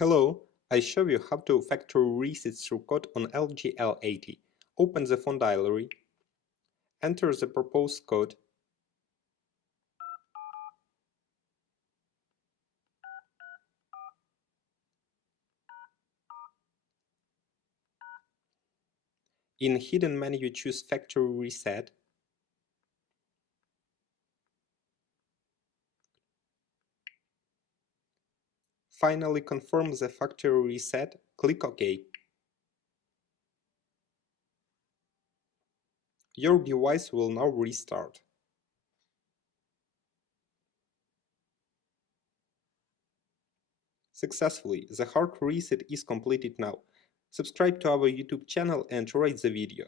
Hello, I show you how to factory reset through code on LG L80. Open the phone diary, enter the proposed code, in hidden menu choose factory reset, finally confirm the factory reset, click OK. Your device will now restart. Successfully, the hard reset is completed now. Subscribe to our YouTube channel and rate the video.